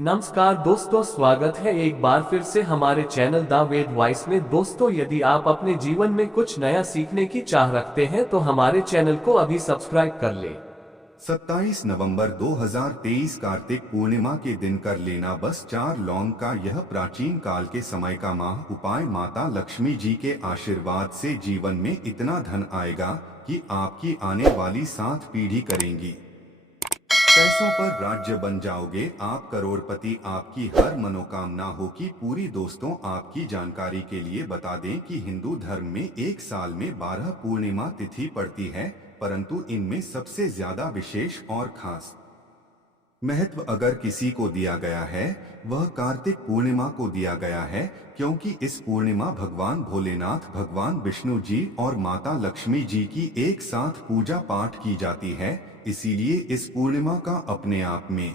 नमस्कार दोस्तों, स्वागत है एक बार फिर से हमारे चैनल द वेद वॉइस में। दोस्तों, यदि आप अपने जीवन में कुछ नया सीखने की चाह रखते हैं तो हमारे चैनल को अभी सब्सक्राइब कर लें। 27 नवंबर 2023 कार्तिक पूर्णिमा के दिन कर लेना बस 4 लौंग का यह प्राचीन काल के समय का माह उपाय माता लक्ष्मी जी के आशीर्वाद से जीवन में इतना धन आएगा कि आपकी आने वाली 7 पीढ़ी करेंगी। पैसों पर राज्य बन जाओगे आप करोड़पति, आपकी हर मनोकामना होगी पूरी। दोस्तों, आपकी जानकारी के लिए बता दें कि हिंदू धर्म में एक साल में 12 पूर्णिमा तिथि पड़ती है, परंतु इनमें सबसे ज्यादा विशेष और खास महत्व अगर किसी को दिया गया है वह कार्तिक पूर्णिमा को दिया गया है, क्योंकि इस पूर्णिमा भगवान भोलेनाथ, भगवान विष्णु जी और माता लक्ष्मी जी की एक साथ पूजा पाठ की जाती है। इसीलिए इस पूर्णिमा का अपने आप में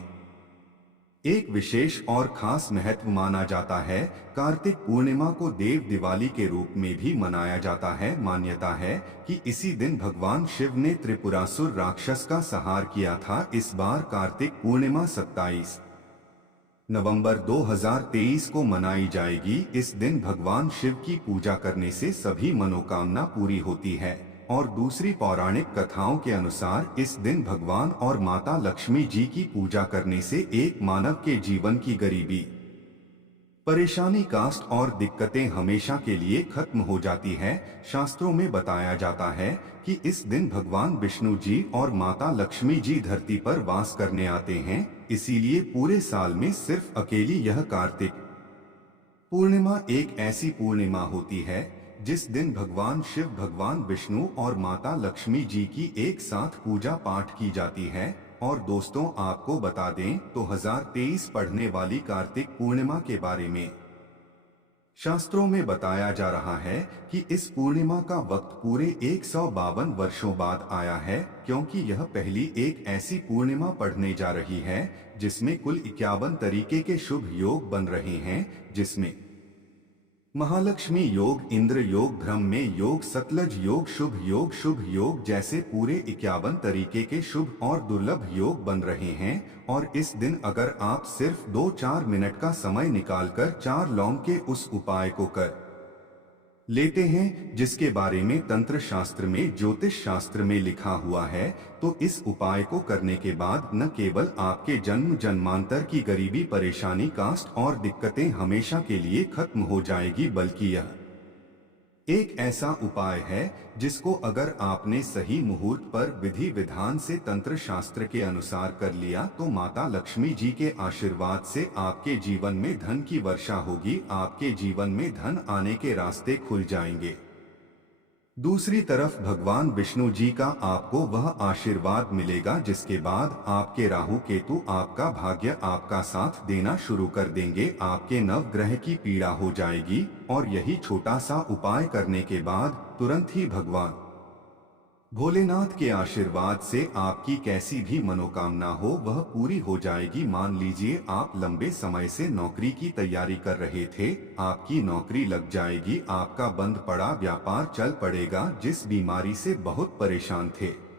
एक विशेष और खास महत्व माना जाता है। कार्तिक पूर्णिमा को देव दिवाली के रूप में भी मनाया जाता है। मान्यता है कि इसी दिन भगवान शिव ने त्रिपुरासुर राक्षस का संहार किया था। इस बार कार्तिक पूर्णिमा 27 नवंबर 2023 को मनाई जाएगी। इस दिन भगवान शिव की पूजा करने से सभी मनोकामना पूरी होती है और दूसरी पौराणिक कथाओं के अनुसार इस दिन भगवान और माता लक्ष्मी जी की पूजा करने से एक मानव के जीवन की गरीबी, परेशानी, कष्ट और दिक्कतें हमेशा के लिए खत्म हो जाती है। शास्त्रों में बताया जाता है कि इस दिन भगवान विष्णु जी और माता लक्ष्मी जी धरती पर वास करने आते हैं। इसीलिए पूरे साल में सिर्फ अकेली यह कार्तिक पूर्णिमा एक ऐसी पूर्णिमा होती है जिस दिन भगवान शिव, भगवान विष्णु और माता लक्ष्मी जी की एक साथ पूजा पाठ की जाती है। और दोस्तों, आपको बता दें 2023 पढ़ने वाली कार्तिक पूर्णिमा के बारे में शास्त्रों में बताया जा रहा है कि इस पूर्णिमा का वक्त पूरे 152 वर्षों बाद आया है, क्योंकि यह पहली एक ऐसी पूर्णिमा पढ़ने जा रही है जिसमें कुल 51 तरीके के शुभ योग बन रहे हैं, जिसमें महालक्ष्मी योग, इंद्र योग, ब्रह्म योग, सतलज योग, शुभ योग जैसे पूरे 51 तरीके के शुभ और दुर्लभ योग बन रहे हैं। और इस दिन अगर आप सिर्फ 2-4 मिनट का समय निकालकर 4 लौंग के उस उपाय को कर लेते हैं जिसके बारे में तंत्र शास्त्र में, ज्योतिष शास्त्र में लिखा हुआ है, तो इस उपाय को करने के बाद न केवल आपके जन्म जन्मांतर की गरीबी, परेशानी, कास्ट और दिक्कतें हमेशा के लिए खत्म हो जाएगी, बल्कि यह एक ऐसा उपाय है जिसको अगर आपने सही मुहूर्त पर विधि विधान से तंत्र शास्त्र के अनुसार कर लिया तो माता लक्ष्मी जी के आशीर्वाद से आपके जीवन में धन की वर्षा होगी, आपके जीवन में धन आने के रास्ते खुल जाएंगे। दूसरी तरफ भगवान विष्णु जी का आपको वह आशीर्वाद मिलेगा जिसके बाद आपके राहु केतु आपका भाग्य, आपका साथ देना शुरू कर देंगे, आपके नवग्रह की पीड़ा हो जाएगी। और यही छोटा सा उपाय करने के बाद तुरंत ही भगवान भोलेनाथ के आशीर्वाद से आपकी कैसी भी मनोकामना हो वह पूरी हो जाएगी। मान लीजिए आप लंबे समय से नौकरी की तैयारी कर रहे थे, आपकी नौकरी लग जाएगी, आपका बंद पड़ा व्यापार चल पड़ेगा, जिस बीमारी से बहुत परेशान थे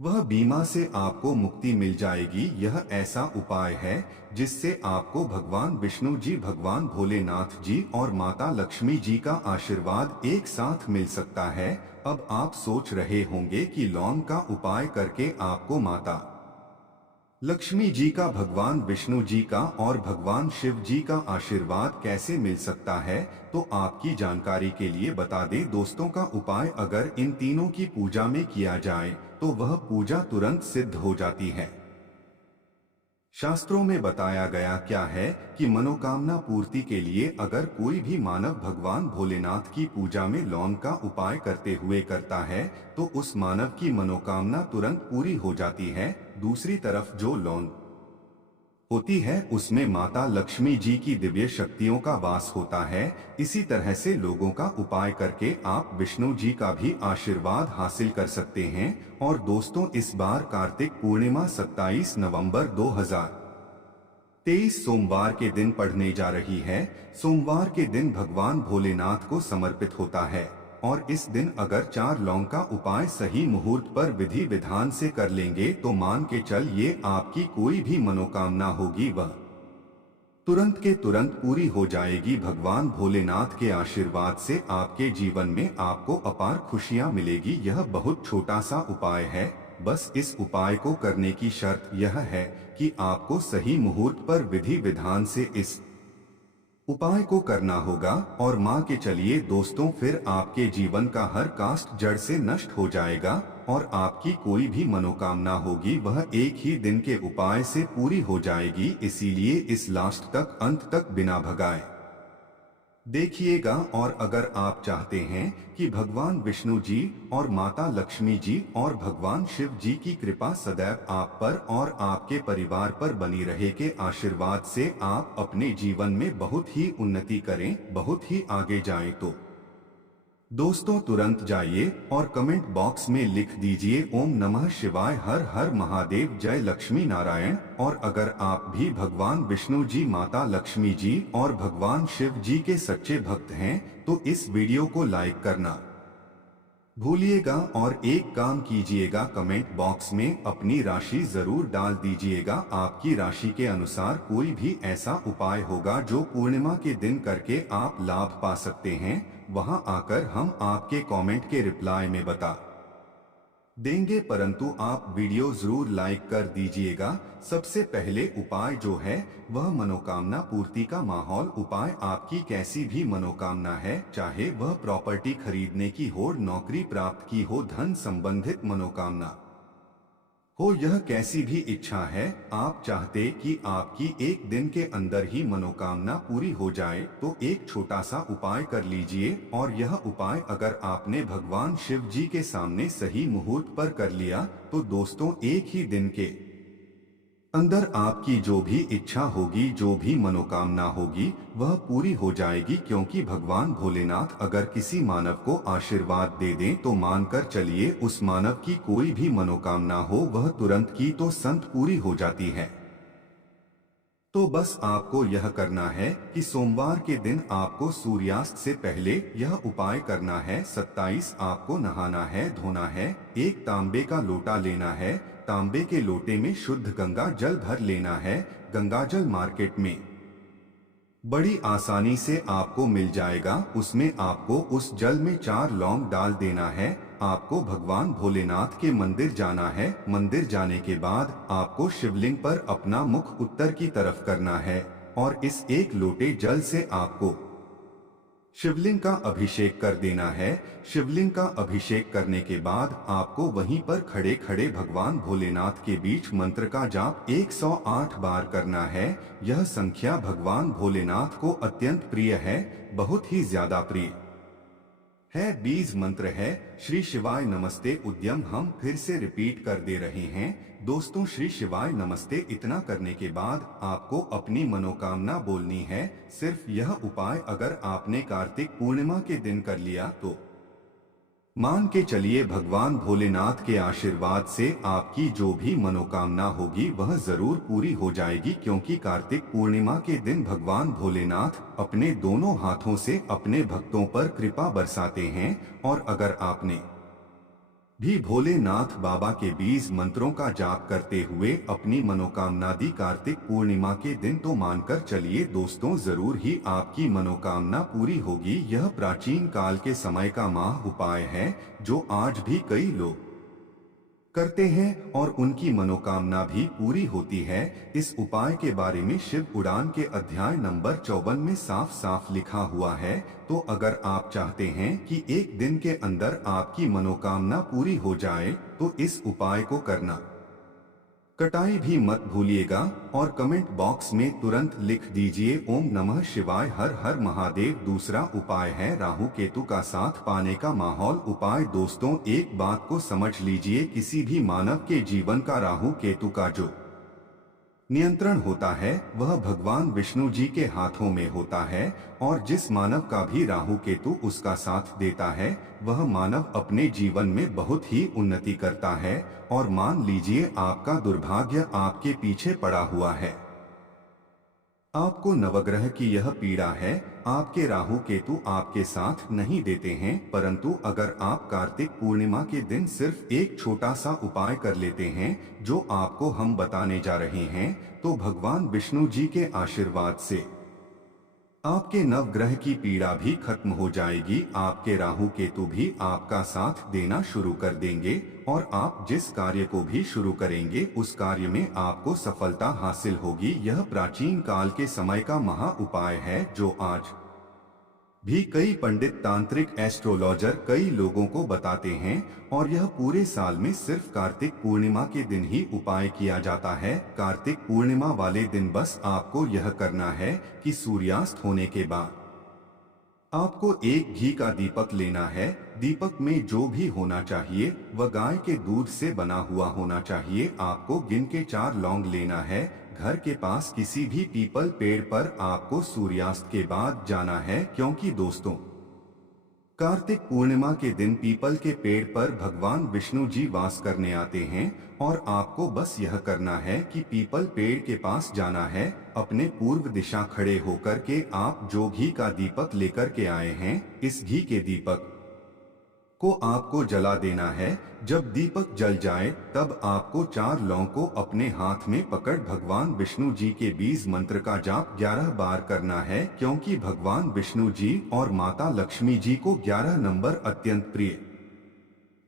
वह बीमा से आपको मुक्ति मिल जाएगी। यह ऐसा उपाय है जिससे आपको भगवान विष्णु जी, भगवान भोलेनाथ जी और माता लक्ष्मी जी का आशीर्वाद एक साथ मिल सकता है। अब आप सोच रहे होंगे कि लौंग का उपाय करके आपको माता लक्ष्मी जी का, भगवान विष्णु जी का और भगवान शिव जी का आशीर्वाद कैसे मिल सकता है, तो आपकी जानकारी के लिए बता दें दोस्तों, का उपाय अगर इन तीनों की पूजा में किया जाए तो वह पूजा तुरंत सिद्ध हो जाती है। शास्त्रों में बताया गया क्या है कि मनोकामना पूर्ति के लिए अगर कोई भी मानव भगवान भोलेनाथ की पूजा में लौंग का उपाय करते हुए करता है तो उस मानव की मनोकामना तुरंत पूरी हो जाती है। दूसरी तरफ जो लौंग होती है उसमें माता लक्ष्मी जी की दिव्य शक्तियों का वास होता है। इसी तरह से लोगों का उपाय करके आप विष्णु जी का भी आशीर्वाद हासिल कर सकते हैं। और दोस्तों, इस बार कार्तिक पूर्णिमा 27 नवंबर 2023 सोमवार के दिन पढ़ने जा रही है। सोमवार के दिन भगवान भोलेनाथ को समर्पित होता है और इस दिन अगर 4 लौंग का उपाय सही मुहूर्त पर विधि विधान से कर लेंगे तो मान के चल ये आपकी कोई भी मनोकामना होगी वह तुरंत के तुरंत पूरी हो जाएगी। भगवान भोलेनाथ के आशीर्वाद से आपके जीवन में आपको अपार खुशियां मिलेगी। यह बहुत छोटा सा उपाय है, बस इस उपाय को करने की शर्त यह है कि आपको सही मुहूर्त पर विधि विधान से इस उपाय को करना होगा। और मान के चलिए दोस्तों, फिर आपके जीवन का हर कष्ट जड़ से नष्ट हो जाएगा और आपकी कोई भी मनोकामना होगी वह एक ही दिन के उपाय से पूरी हो जाएगी। इसीलिए इस लास्ट तक अंत तक बिना भगाए देखिएगा। और अगर आप चाहते हैं कि भगवान विष्णु जी और माता लक्ष्मी जी और भगवान शिव जी की कृपा सदैव आप पर और आपके परिवार पर बनी रहे के आशीर्वाद से आप अपने जीवन में बहुत ही उन्नति करें, बहुत ही आगे जाएं, तो दोस्तों तुरंत जाइए और कमेंट बॉक्स में लिख दीजिए ओम नमः शिवाय, हर हर महादेव, जय लक्ष्मी नारायण। और अगर आप भी भगवान विष्णु जी, माता लक्ष्मी जी और भगवान शिव जी के सच्चे भक्त हैं तो इस वीडियो को लाइक करना भूलिएगा। और एक काम कीजिएगा, कमेंट बॉक्स में अपनी राशि जरूर डाल दीजिएगा। आपकी राशि के अनुसार कोई भी ऐसा उपाय होगा जो पूर्णिमा के दिन करके आप लाभ पा सकते हैं, वहां आकर हम आपके कमेंट के रिप्लाई में बता देंगे। परंतु आप वीडियो जरूर लाइक कर दीजिएगा। सबसे पहले उपाय जो है वह मनोकामना पूर्ति का माहौल उपाय। आपकी कैसी भी मनोकामना है, चाहे वह प्रॉपर्टी खरीदने की हो, नौकरी प्राप्त की हो, धन संबंधित मनोकामना हो, यह कैसी भी इच्छा है, आप चाहते कि आपकी एक दिन के अंदर ही मनोकामना पूरी हो जाए तो एक छोटा सा उपाय कर लीजिए। और यह उपाय अगर आपने भगवान शिव जी के सामने सही मुहूर्त पर कर लिया तो दोस्तों एक ही दिन के अंदर आपकी जो भी इच्छा होगी, जो भी मनोकामना होगी वह पूरी हो जाएगी। क्योंकि भगवान भोलेनाथ अगर किसी मानव को आशीर्वाद दे दें तो मानकर चलिए उस मानव की कोई भी मनोकामना हो वह तुरंत की तो संत पूरी हो जाती है। तो बस आपको यह करना है कि सोमवार के दिन आपको सूर्यास्त से पहले यह उपाय करना है। 27 आपको नहाना है, धोना है, एक तांबे का लोटा लेना है, तांबे के लोटे में शुद्ध गंगा जल भर लेना है। गंगा जल मार्केट में बड़ी आसानी से आपको मिल जाएगा। उसमें आपको उस जल में 4 लौंग डाल देना है। आपको भगवान भोलेनाथ के मंदिर जाना है। मंदिर जाने के बाद आपको शिवलिंग पर अपना मुख उत्तर की तरफ करना है और इस एक लोटे जल से आपको शिवलिंग का अभिषेक कर देना है। शिवलिंग का अभिषेक करने के बाद आपको वहीं पर खड़े खड़े भगवान भोलेनाथ के बीच मंत्र का जाप 108 बार करना है। यह संख्या भगवान भोलेनाथ को अत्यंत प्रिय है, बहुत ही ज्यादा प्रिय है। बीज मंत्र है श्री शिवाय नमस्ते उद्यम। हम फिर से रिपीट कर दे रहे हैं दोस्तों, श्री शिवाय नमस्ते। इतना करने के बाद आपको अपनी मनोकामना बोलनी है। सिर्फ यह उपाय अगर आपने कार्तिक पूर्णिमा के दिन कर लिया तो मान के चलिए भगवान भोलेनाथ के आशीर्वाद से आपकी जो भी मनोकामना होगी वह जरूर पूरी हो जाएगी। क्योंकि कार्तिक पूर्णिमा के दिन भगवान भोलेनाथ अपने दोनों हाथों से अपने भक्तों पर कृपा बरसाते हैं। और अगर आपने भी भोलेनाथ बाबा के 20 मंत्रों का जाप करते हुए अपनी मनोकामना दी कार्तिक पूर्णिमा के दिन तो मानकर चलिए दोस्तों जरूर ही आपकी मनोकामना पूरी होगी। यह प्राचीन काल के समय का माह उपाय है जो आज भी कई लोग करते हैं और उनकी मनोकामना भी पूरी होती है। इस उपाय के बारे में शिव उड़ान के अध्याय नंबर 54 में साफ साफ लिखा हुआ है। तो अगर आप चाहते हैं कि एक दिन के अंदर आपकी मनोकामना पूरी हो जाए तो इस उपाय को करना कटाई भी मत भूलिएगा। और कमेंट बॉक्स में तुरंत लिख दीजिए ओम नमः शिवाय, हर हर महादेव। दूसरा उपाय है राहु केतु का साथ पाने का माहौल उपाय। दोस्तों एक बात को समझ लीजिए, किसी भी मानव के जीवन का राहु केतु का जो नियंत्रण होता है वह भगवान विष्णु जी के हाथों में होता है। और जिस मानव का भी राहु केतु उसका साथ देता है वह मानव अपने जीवन में बहुत ही उन्नति करता है। और मान लीजिए आपका दुर्भाग्य आपके पीछे पड़ा हुआ है, आपको नवग्रह की यह पीड़ा है। आपके राहु केतु आपके साथ नहीं देते हैं, परंतु अगर आप कार्तिक पूर्णिमा के दिन सिर्फ एक छोटा सा उपाय कर लेते हैं, जो आपको हम बताने जा रहे हैं, तो भगवान विष्णु जी के आशीर्वाद से आपके नवग्रह की पीड़ा भी खत्म हो जाएगी। आपके राहु केतु भी आपका साथ देना शुरू कर देंगे और आप जिस कार्य को भी शुरू करेंगे उस कार्य में आपको सफलता हासिल होगी। यह प्राचीन काल के समय का महा उपाय है, जो आज भी कई पंडित, तांत्रिक, एस्ट्रोलॉजर कई लोगों को बताते हैं, और यह पूरे साल में सिर्फ कार्तिक पूर्णिमा के दिन ही उपाय किया जाता है। कार्तिक पूर्णिमा वाले दिन बस आपको यह करना है कि सूर्यास्त होने के बाद आपको एक घी का दीपक लेना है। दीपक में जो भी होना चाहिए वह गाय के दूध से बना हुआ होना चाहिए। आपको गिन के 4 लौंग लेना है। घर के पास किसी भी पीपल पेड़ पर आपको सूर्यास्त के बाद जाना है, क्योंकि दोस्तों कार्तिक पूर्णिमा के दिन पीपल के पेड़ पर भगवान विष्णु जी वास करने आते हैं, और आपको बस यह करना है कि पीपल पेड़ के पास जाना है। अपने पूर्व दिशा खड़े होकर के आप जो घी का दीपक लेकर के आए हैं, इस घी के दीपक को आपको जला देना है। जब दीपक जल जाए तब आपको 4 लौंग को अपने हाथ में पकड़ भगवान विष्णु जी के बीज मंत्र का जाप 11 बार करना है, क्योंकि भगवान विष्णु जी और माता लक्ष्मी जी को 11 नंबर अत्यंत प्रिय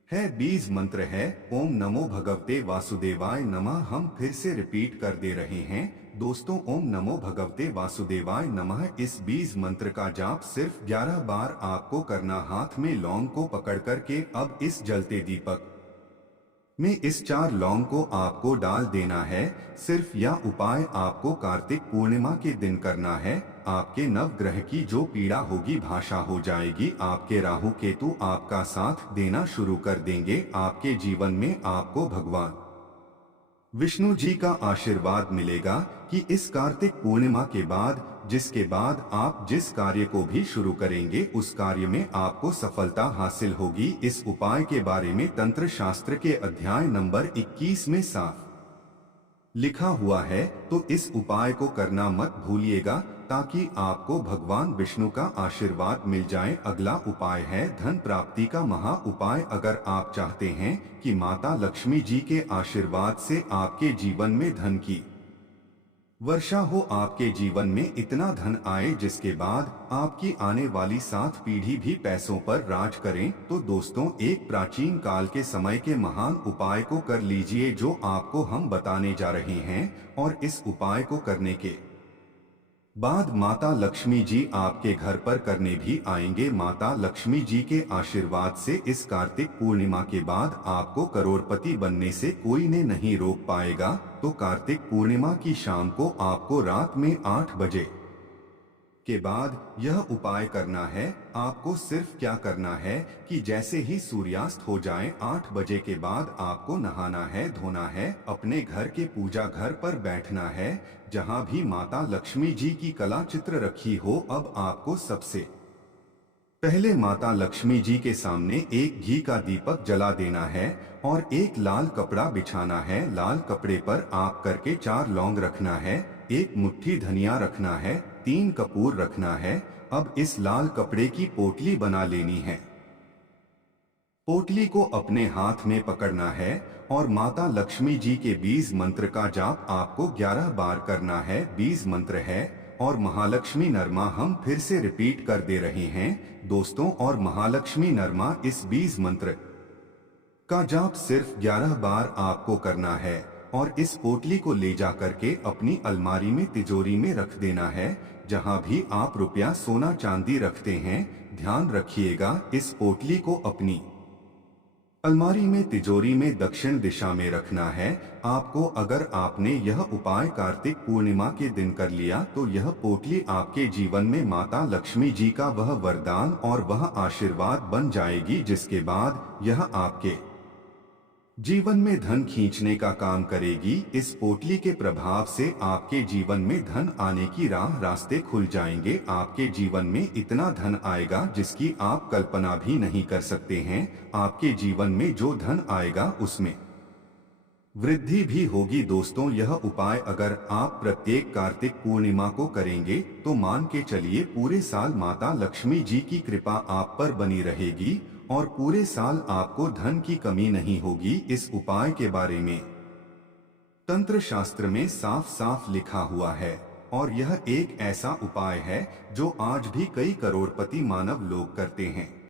है। बीज मंत्र है ओम नमो भगवते वासुदेवाय नमः। हम फिर से रिपीट कर दे रहे हैं दोस्तों, ओम नमो भगवते वासुदेवाय नमः। इस बीज मंत्र का जाप सिर्फ 11 बार आपको करना। हाथ में लौंग को पकड़ करके अब इस जलते दीपक में इस 4 लौंग को आपको डाल देना है। सिर्फ यह उपाय आपको कार्तिक पूर्णिमा के दिन करना है। आपके नवग्रह की जो पीड़ा होगी भाषा हो जाएगी। आपके राहु केतु आपका साथ देना शुरू कर देंगे। आपके जीवन में आपको भगवान विष्णु जी का आशीर्वाद मिलेगा कि इस कार्तिक पूर्णिमा के बाद, जिसके बाद आप जिस कार्य को भी शुरू करेंगे उस कार्य में आपको सफलता हासिल होगी। इस उपाय के बारे में तंत्र शास्त्र के अध्याय नंबर 21 में साफ लिखा हुआ है, तो इस उपाय को करना मत भूलिएगा, ताकि आपको भगवान विष्णु का आशीर्वाद मिल जाए। अगला उपाय है धन प्राप्ति का महा उपाय। अगर आप चाहते हैं कि माता लक्ष्मी जी के आशीर्वाद से आपके जीवन में धन की वर्षा हो, आपके जीवन में इतना धन आए जिसके बाद आपकी आने वाली 7 पीढ़ी भी पैसों पर राज करें, तो दोस्तों एक प्राचीन काल के समय के महान उपाय को कर लीजिए, जो आपको हम बताने जा रहे हैं। और इस उपाय को करने के बाद माता लक्ष्मी जी आपके घर पर करने भी आएंगे। माता लक्ष्मी जी के आशीर्वाद से इस कार्तिक पूर्णिमा के बाद आपको करोड़पति बनने से कोई ने नहीं रोक पाएगा। तो कार्तिक पूर्णिमा की शाम को आपको रात में 8 बजे के बाद यह उपाय करना है। आपको सिर्फ क्या करना है कि जैसे ही सूर्यास्त हो जाए 8 बजे के बाद आपको नहाना है, धोना है, अपने घर के पूजा घर पर बैठना है जहां भी माता लक्ष्मी जी की कला चित्र रखी हो। अब आपको सबसे पहले माता लक्ष्मी जी के सामने एक घी का दीपक जला देना है और एक लाल कपड़ा बिछाना है। लाल कपड़े पर आप करके 4 लौंग रखना है, 1 मुट्ठी धनिया रखना है, 3 कपूर रखना है। अब इस लाल कपड़े की पोटली बना लेनी है। पोटली को अपने हाथ में पकड़ना है और माता लक्ष्मी जी के बीज मंत्र का जाप आपको 11 बार करना है। बीज मंत्र है और महालक्ष्मी नरमा, हम फिर से रिपीट कर दे रहे हैं दोस्तों, और महालक्ष्मी नरमा इस बीज मंत्र का जाप सिर्फ 11 बार आपको करना है और इस पोटली को ले जा करके अपनी अलमारी में, तिजोरी में रख देना है। जहां भी आप रुपया, सोना, चांदी रखते हैं, ध्यान रखिएगा इस पोटली को अपनी अलमारी में, तिजोरी में दक्षिण दिशा में रखना है। आपको अगर आपने यह उपाय कार्तिक पूर्णिमा के दिन कर लिया तो यह पोटली आपके जीवन में माता लक्ष्मी जी का वह वरदान और वह आशीर्वाद बन जाएगी, जिसके बाद यह आपके जीवन में धन खींचने का काम करेगी। इस पोटली के प्रभाव से आपके जीवन में धन आने की रास्ते खुल जाएंगे। आपके जीवन में इतना धन आएगा जिसकी आप कल्पना भी नहीं कर सकते हैं। आपके जीवन में जो धन आएगा उसमें वृद्धि भी होगी। दोस्तों, यह उपाय अगर आप प्रत्येक कार्तिक पूर्णिमा को करेंगे तो मान के चलिए पूरे साल माता लक्ष्मी जी की कृपा आप पर बनी रहेगी और पूरे साल आपको धन की कमी नहीं होगी। इस उपाय के बारे में तंत्र शास्त्र में साफ साफ लिखा हुआ है और यह एक ऐसा उपाय है जो आज भी कई करोड़पति मानव लोग करते हैं।